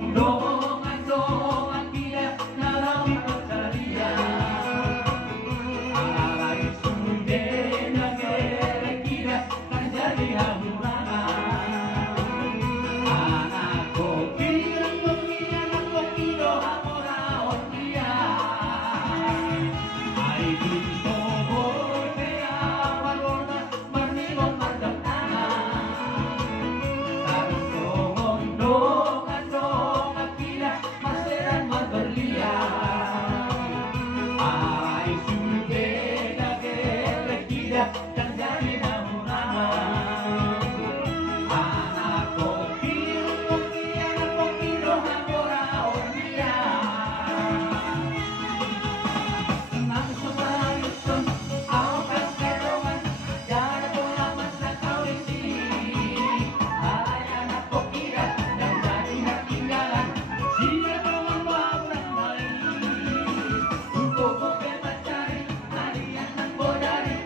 Dongan-dongan tidak dalam pencarian alai sude nagere tidak terjadi hamurangan anak kopi anak kopi doa moraon dia ai din sobor kaya warona marnilon mardatangan tarsongon dongan-dongan tidak maseran berlian ai sude nagere tidak terjadi hamurangan anak kopi anak kopi doa moraon dia nang sumayuson akan karongan jara bola masa kawisi alay anak ko kira dan jadi natinggalan sila naman maurang mai untuk ko mencari harian ng bodari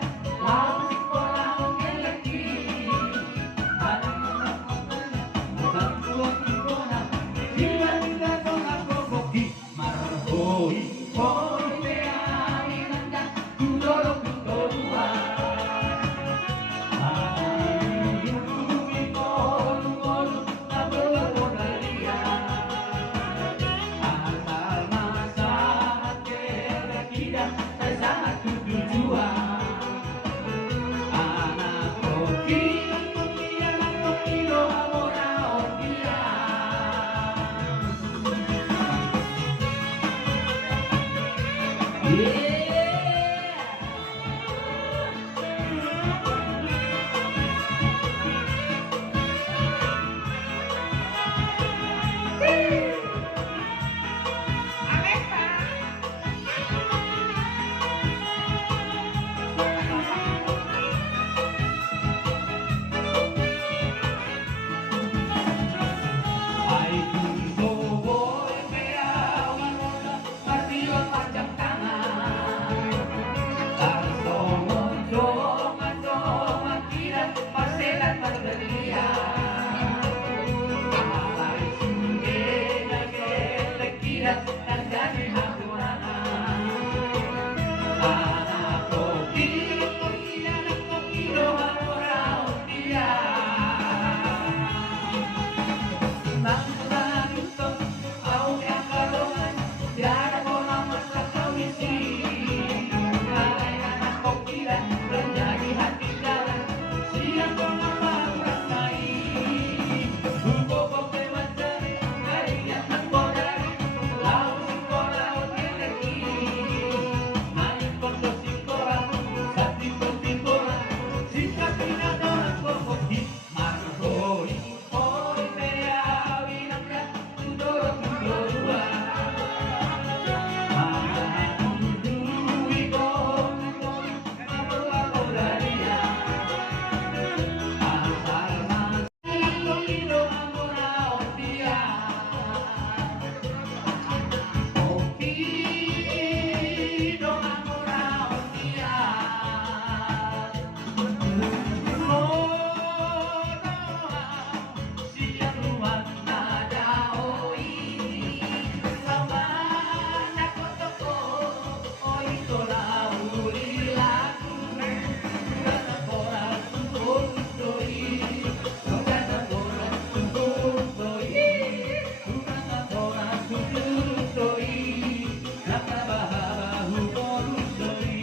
laut si kolang eleki alam mo na bukan tuwag ikona sila nila kong ako koki marhoy hoy beahin hanggang tudorong tudoruan ayuwi ko lungol na berlarian asal masahat kira-kira sa sangat tujuan anak koki anak koki doa moraon dia Ay gusto ko kaya warona martilon panjang tangan tarsongon dongan-dongan tidak paselan berlian alay sude nagere tidak terjadi hamurangan anak koki doa moraon dia nang sumayuson au yang kalongan tiada bola masa kawisi alay anak ko kira menjadi hati jalan siang dongan maurang mai buko ko mencari harian ng bodari laut si koraon eleki ayon kondo si korang sa timbol-timbolan si kapinadorang ko koki marhoy hoy beawin hanggang tudorong tudoruan ayuwi ko lungol na berlarian asal masahat koki doa moraon dia kopi doa moraon dia siang luar nada oi lawan ako toko oi tola uli laku kata koras tuntun doi kata koras tuntun doi kata koras tuntun doi kata bahahu korus doi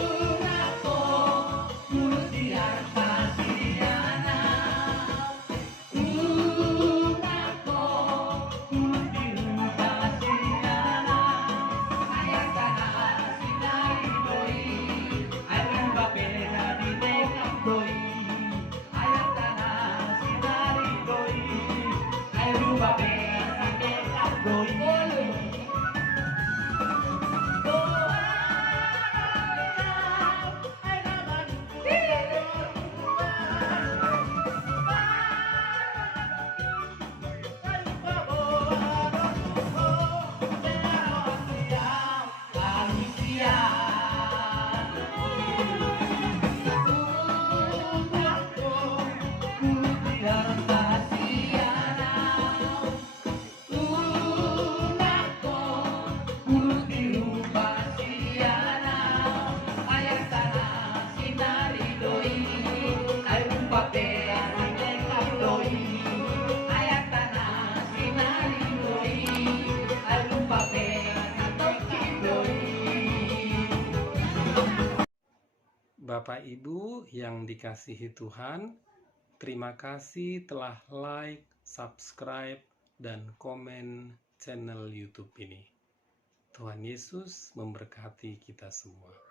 unako mutiara pasiana unako mutiara pasiana ayat tanah sinai doi ayat bapena di dekat doi ayat tanah sinai doi ayat bapena di dekat doi Bapak Ibu yang dikasihi Tuhan, terima kasih telah like, subscribe, dan komen channel YouTube ini. Tuhan Yesus memberkati kita semua.